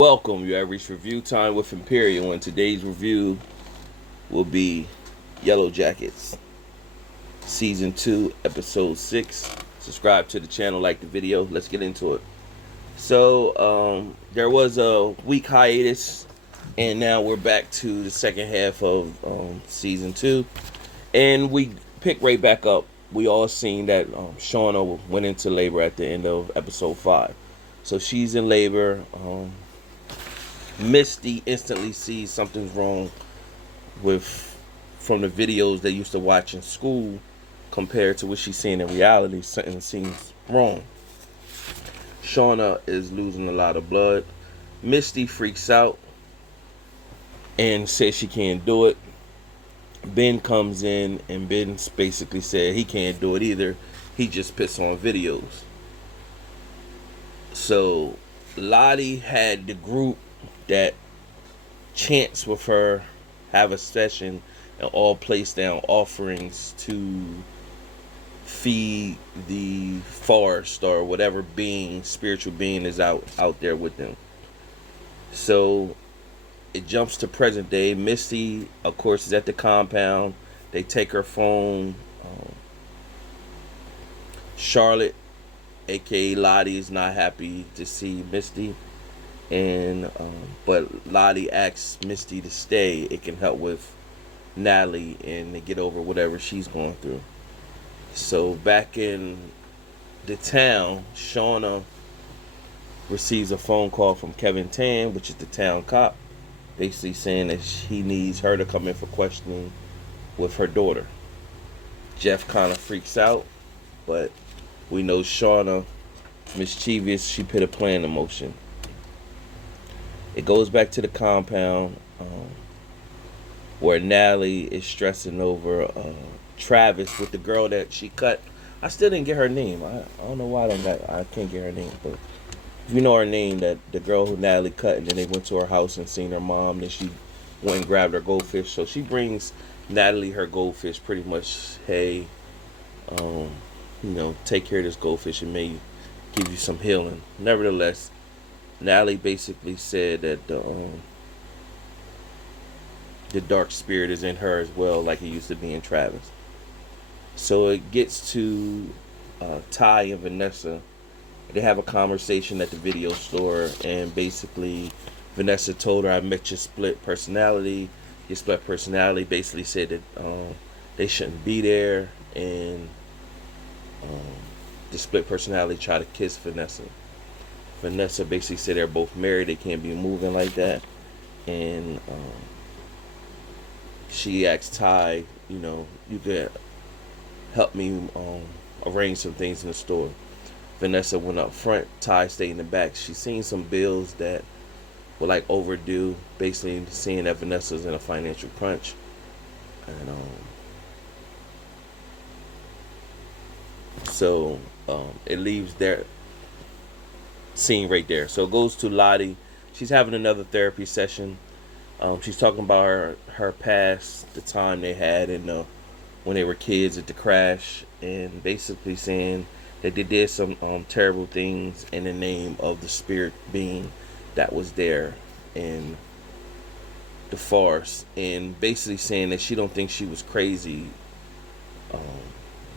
Welcome, you have reached review time with Imperial, and today's review will be Yellowjackets, Season 2, Episode 6. Subscribe to the channel, like the video. Let's get into it. There was a week hiatus, and now we're back to the second half of Season 2. And we pick right back up. We all seen that Shauna went into labor at the end of Episode 5. So she's in labor. Misty instantly sees something's wrong with from the videos they used to watch in school compared to what she's seeing in reality. Something seems wrong. Shauna is losing a lot of blood. Misty freaks out and says she can't do it. Ben comes in and Ben basically said he can't do it either. He just pissed on videos. So Lottie had the group that chants with her have a session and all place down offerings to feed the forest or whatever being, spiritual being is out there with them. So it jumps to present day. Misty, of course, is at the compound. They take her phone. Charlotte, aka Lottie, is not happy to see Misty, and but Lottie asks Misty to stay. It can help with Natalie and to get over whatever she's going through. So back in the town, Shauna receives a phone call from Kevin Tan, which is the town cop, basically saying that he needs her to come in for questioning with her daughter. Jeff kind of freaks out, but we know Shauna, mischievous, she put a plan in motion. It goes back to the compound where Natalie is stressing over Travis with the girl that she cut. I still didn't get her name. I don't know why I can't get her name, but you know her name, that the girl who Natalie cut, and then they went to her house and seen her mom, and then she went and grabbed her goldfish. So she brings Natalie her goldfish, pretty much, hey, take care of this goldfish, and may give you some healing. Nevertheless, Natalie basically said that the dark spirit is in her as well, like it used to be in Travis. So it gets to Ty and Vanessa. They have a conversation at the video store, and basically Vanessa told her, I met your split personality. Your split personality basically said that they shouldn't be there, and the split personality tried to kiss Vanessa. Vanessa basically said they're both married, they can't be moving like that. And she asked Ty, you could help me arrange some things in the store. Vanessa went up front, Ty stayed in the back. She seen some bills that were like overdue, basically seeing that Vanessa's in a financial crunch. And so it leaves their scene right there. So it goes to Lottie. She's having another therapy session. She's talking about her past, the time they had when they were kids at the crash, and basically saying that they did some terrible things in the name of the spirit being that was there in the forest, and basically saying that she don't think she was crazy,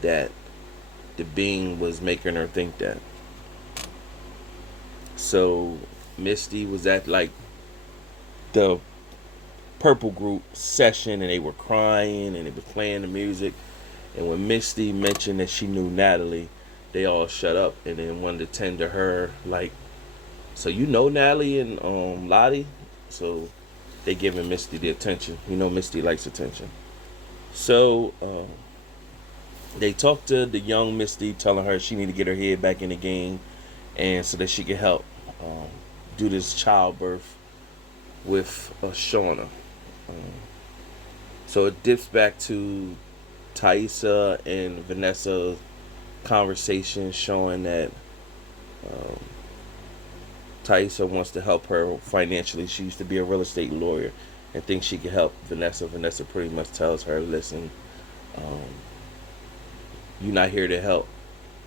that the being was making her think that. So Misty was at like the Purple Group session, and they were crying and they was playing the music, and when Misty mentioned that she knew Natalie, they all shut up and then wanted to tend to her like, so you know Natalie and Lottie? So they giving Misty the attention. Misty likes attention. So they talked to the young Misty, telling her she need to get her head back in the game, and so that she can help do this childbirth with Shauna. So it dips back to Taisa and Vanessa conversation, showing that Taisa wants to help her financially. She used to be a real estate lawyer and thinks she can help Vanessa. Vanessa pretty much tells her, listen, you're not here to help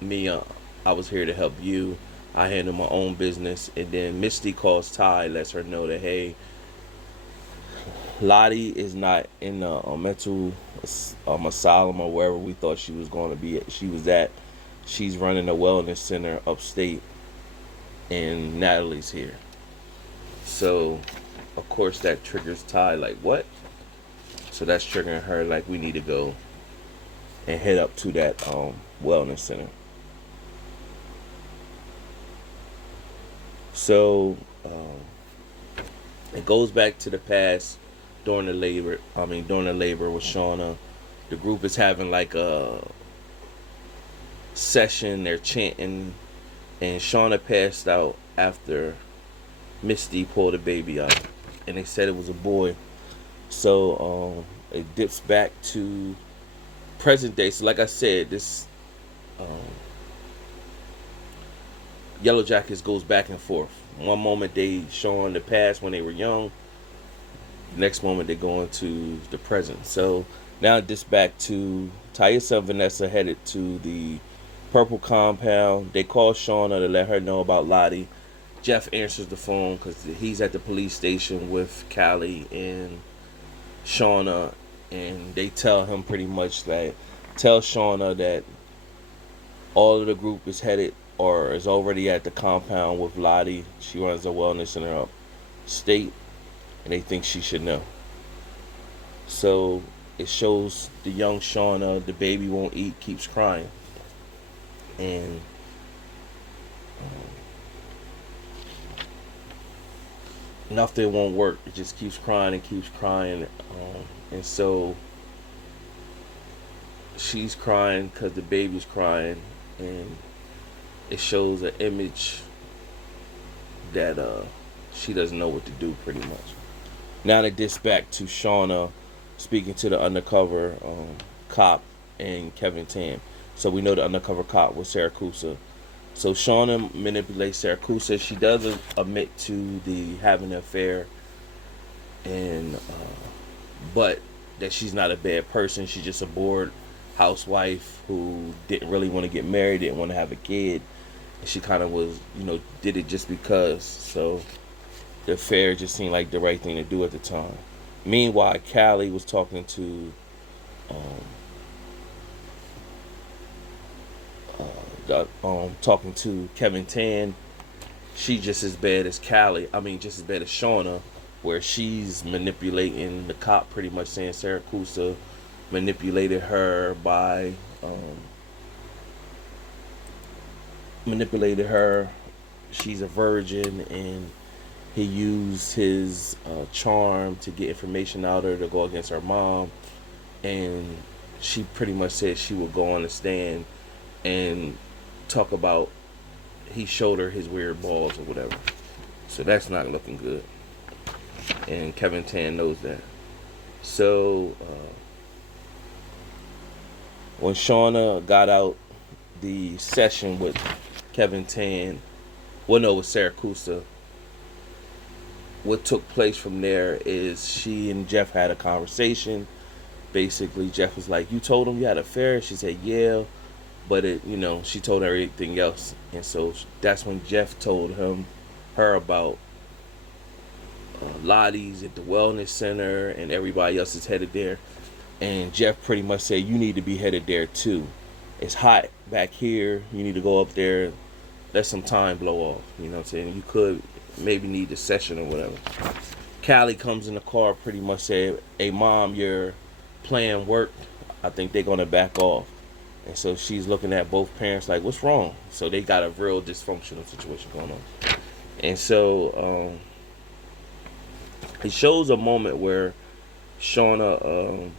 me. I was here to help you. I handle my own business. And then Misty calls Ty, lets her know that, hey, Lottie is not in a mental asylum or wherever we thought she was going to be. She was at. She's running a wellness center upstate, and Natalie's here. So, of course, that triggers Ty. Like, what? So that's triggering her. Like, we need to go and head up to that wellness center. So it goes back to the past during the labor. During the labor with Shauna. The group is having like a session. They're chanting, and Shauna passed out after Misty pulled the baby out, and they said it was a boy. So it dips back to present day. So like I said, this Yellowjackets goes back and forth. One moment they showing the past when they were young. The next moment they go into the present. So now this back to Taisa and Vanessa headed to the purple compound. They call Shauna to let her know about Lottie. Jeff answers the phone because he's at the police station with Callie and Shauna, and they tell him pretty much that, tell Shauna that all of the group is headed or is already at the compound with Lottie. She runs a wellness center upstate, and they think she should know. So it shows the young Shauna, the baby won't eat, keeps crying. And nothing won't work. It just keeps crying and keeps crying. And so she's crying because the baby's crying. And it shows an image that she doesn't know what to do, pretty much. Now they dispatch to Shauna speaking to the undercover cop and Kevin Tam. So we know the undercover cop was Saracusa. So Shauna manipulates Saracusa. She does admit to the having an affair, and but that she's not a bad person. She's just a bored housewife who didn't really want to get married, didn't want to have a kid. And she kind of was, did it just because. So the affair just seemed like the right thing to do at the time. Meanwhile, Callie was talking to Kevin Tan. She just as bad as Callie. Just as bad as Shauna, where she's manipulating the cop, pretty much saying Saracusa manipulated her by she's a virgin, and he used his charm to get information out of her to go against her mom. And she pretty much said she would go on the stand and talk about he showed her his weird balls or whatever. So that's not looking good, and Kevin Tan knows that. So when Shauna got out the session with Kevin Tan, with Saracusa, what took place from there is she and Jeff had a conversation. Basically, Jeff was like, "You told him you had an affair?" She said, "Yeah." But she told her everything else. And so that's when Jeff told her about Lottie's at the wellness center and everybody else is headed there. And Jeff pretty much said, you need to be headed there too. It's hot back here. You need to go up there, let some time blow off. You know what I'm saying? You could maybe need a session or whatever. Callie comes in the car, pretty much said, "Hey mom, your plan worked. I think they're going to back off." And so she's looking at both parents like, what's wrong? So they got a real dysfunctional situation going on. And so it shows a moment where Shauna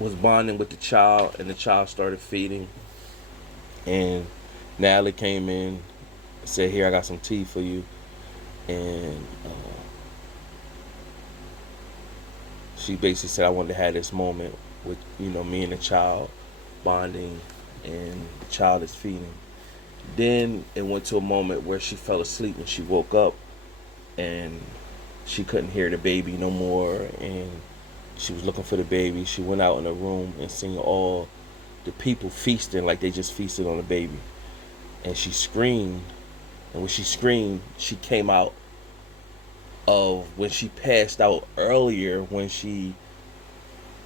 was bonding with the child, and the child started feeding. And Natalie came in, said, "Here, I got some tea for you." And she basically said, "I wanted to have this moment with, me and the child bonding, and the child is feeding." Then it went to a moment where she fell asleep, and she woke up and she couldn't hear the baby no more, and she was looking for the baby. She went out in the room and seen all the people feasting like they just feasted on a baby. And she screamed. And when she screamed, she came out of when she passed out earlier, when she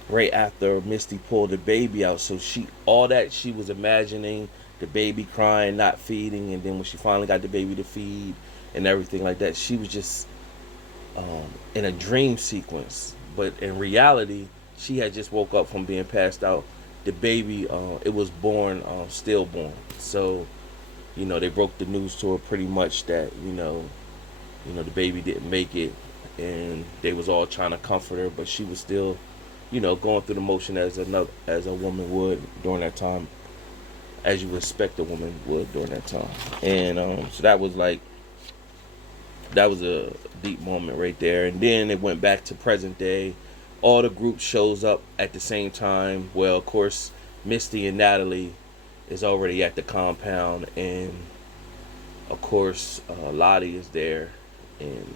right after Misty pulled the baby out. So all that she was imagining, the baby crying, not feeding, and then when she finally got the baby to feed and everything like that, she was just in a dream sequence. But in reality, she had just woke up from being passed out. The baby, it was born stillborn. So, they broke the news to her pretty much that, the baby didn't make it, and they was all trying to comfort her, but she was still, going through the motion as a woman would during that time, as you would expect a woman would during that time. And so that was a deep moment right there. And then it went back to present day. All the group shows up at the same time. Well, of course, Misty and Natalie is already at the compound, and of course, Lottie is there. And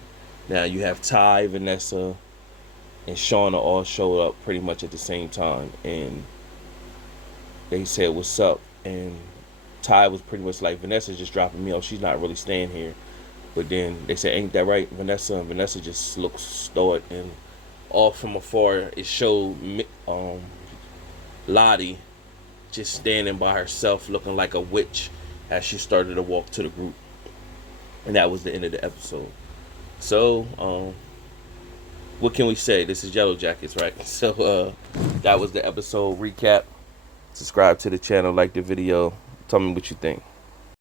now you have Ty, Vanessa, and Shauna all showed up pretty much at the same time, and they said, "What's up?" And Ty was pretty much like, "Vanessa's just dropping me off. She's not really staying here." But then they said, "Ain't that right, Vanessa?" And Vanessa just looks stoic, and off from afar, it showed Lottie just standing by herself, looking like a witch, as she started to walk to the group. And that was the end of the episode. So, what can we say? This is Yellowjackets, right? So, that was the episode recap. Subscribe to the channel, like the video. Tell me what you think.